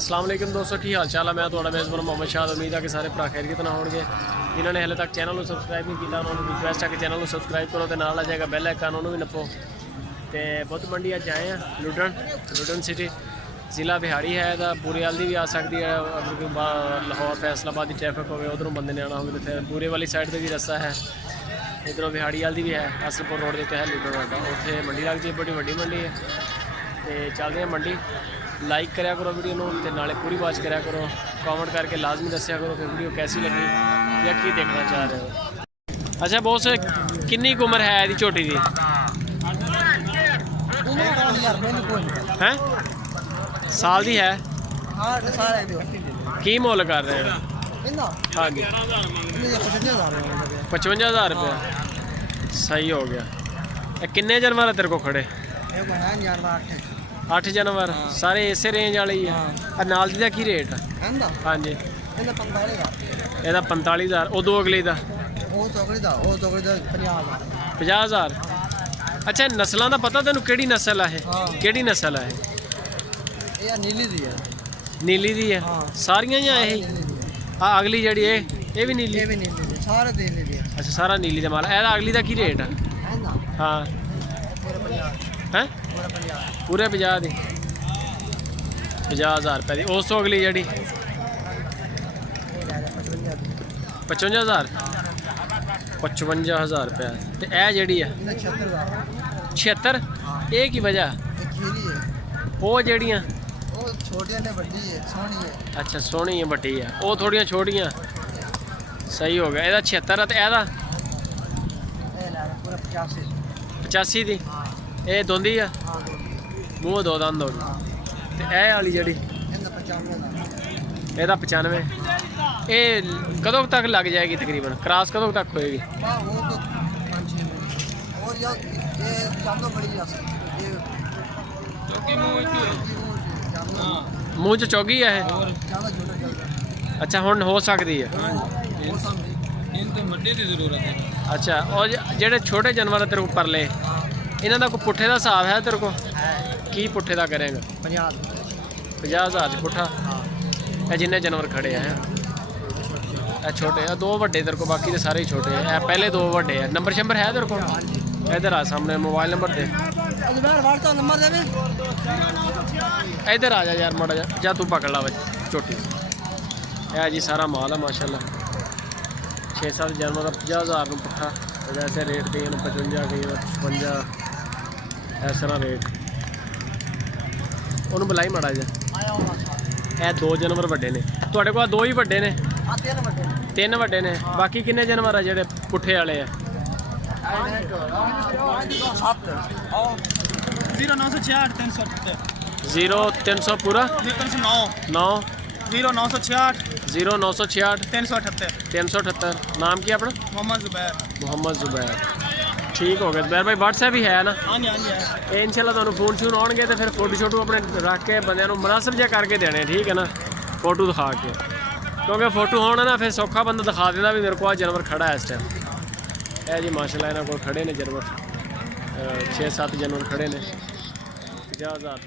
अस्सलाम वालेकुम दोस्तों, की हाल चाल है। मैं थोड़ा मेज़बान मोहम्मद शाह। उम्मीद है कि सारे भरा खैरियत ना होंगे। जिन्होंने हाले तक चैनल को सबसक्राइब नहीं किया उन्होंने रिक्वेस्ट है कि चैनल को सबसक्राइब करो तो नाल आ जाएगा बैल आइकन उन्होंने भी नपो। तो बुद्ध मंडी अज आए हैं लुडन सिटी जिला बिहाड़ी है। तो पूरे वाली भी आ सकती है, अगर लाहौर फैसलाबाद की ट्रैफिक हो उधरों बंदे ने आना हो तो फिर पूरे वाली साइड पर भी रस्ता है। इधरों बिहाड़ी वाली भी है, असलपुर रोड के है लुडन वाला, उत्थे मंडी लगती है, बड़ी वड्डी मंडी है। तो चलते हैं मंडी। लाइक कराया करो वीडियो को, नाले पूरी वाच कराया करो, कमेंट करके लाजमी दसिया करो कि वीडियो कैसी लगी या की देखना चाह रहे हो। अच्छा बॉस, कितनी उम्र है यदि झोटी की? हैं साल की है? की मोल कर रहे हैं? हाँ जी 55,000 रुपया। सही हो गया। किन्ने जानवर है तेरे को खड़े? 8 जानवर सारे इसे रेंज वाले ही है। नाल दी की रेट? हाँ जी ਇਹਦਾ 45,000। उदों अगले का 50,000। अच्छा नस्लों का पता तेन कि नस्ल है? कि नस्ल है? नीली दी है सारिया या यही? अगली जी ये भी नीली? अच्छा सारा नीली का माल है। अगली का की रेट है? हाँ हैं पूरे 50 की 50,000 रुपये की। उस तो अगली जी 55,000 55,000 रुपया। तो यह जी है 76। ये की वजह? वो जड़ियाँ अच्छा सोहनी है बड़ी है, वो थोड़ियाँ छोटियाँ। सही हो गया। यदा 76 है तो यदा 85 की। ये दोंदी है मूँह दो दंद हो गए। तो यह वाली जी ਇਹਦਾ 95। ये कदों तक लग जाएगी तकरीबन? क्रॉस कदों तक होएगी? मूँह च चौगी है। अच्छा हुण हो सकती है। अच्छा और जेडे छोटे जानवर तेरे को परले इन्हों का कोई पुट्ठे का हिसाब है तेरे को? की पुट्ठे का करेगा? 50,000 पुट्ठा। जिन्ने जानवर खड़े हैं छोटे है, 2 वड्डे तेरे को, बाकी तो सारे ही छोटे हैं। पहले 2 वड्डे हैं। नंबर शंबर है तेरे को? इधर आ सामने मोबाइल नंबर दे। इधर आ जा यार माड़ा जा तू पकड़ ला छोटी। है जी सारा माल है माशाल्लाह। 6-7 जानवर का 50,000 पुट्ठा। वैसे रेट कई 55 कई 56 इस तरह रेट। उन्होंने बुलाई माड़ा जा। ਇਹ 2 जानवर ਵੱਡੇ ਨੇ ਤੁਹਾਡੇ ਕੋਲ? 2 ਹੀ ਵੱਡੇ ਨੇ? 3 ਵੱਡੇ ਨੇ। ਬਾਕੀ ਕਿੰਨੇ जानवर ਆ ਜਿਹੜੇ ਪੁੱਠੇ ਵਾਲੇ ਆ? 0300 पूरा 9 0968 378। नाम क्या अपना? मोहम्मद जुबैर। ठीक हो गया जुबैर भाई। व्हाट्सएप ही है ना? ये इंशाल्लाह तुहानू फोन शोन आउणगे तो फिर फोटो शोटो अपने रख के बंदे मुनासिब जिहा करके देने, ठीक है ना? फोटो दिखा के, क्योंकि फोटो होना ना फिर सौखा बंदा दिखा देना भी मेरे को आ जानवर खड़ा है इस टाइम। है जी माशाल्लाह इन्होंने को खड़े ने जानवर 6-7 जानवर खड़े ने। 50,000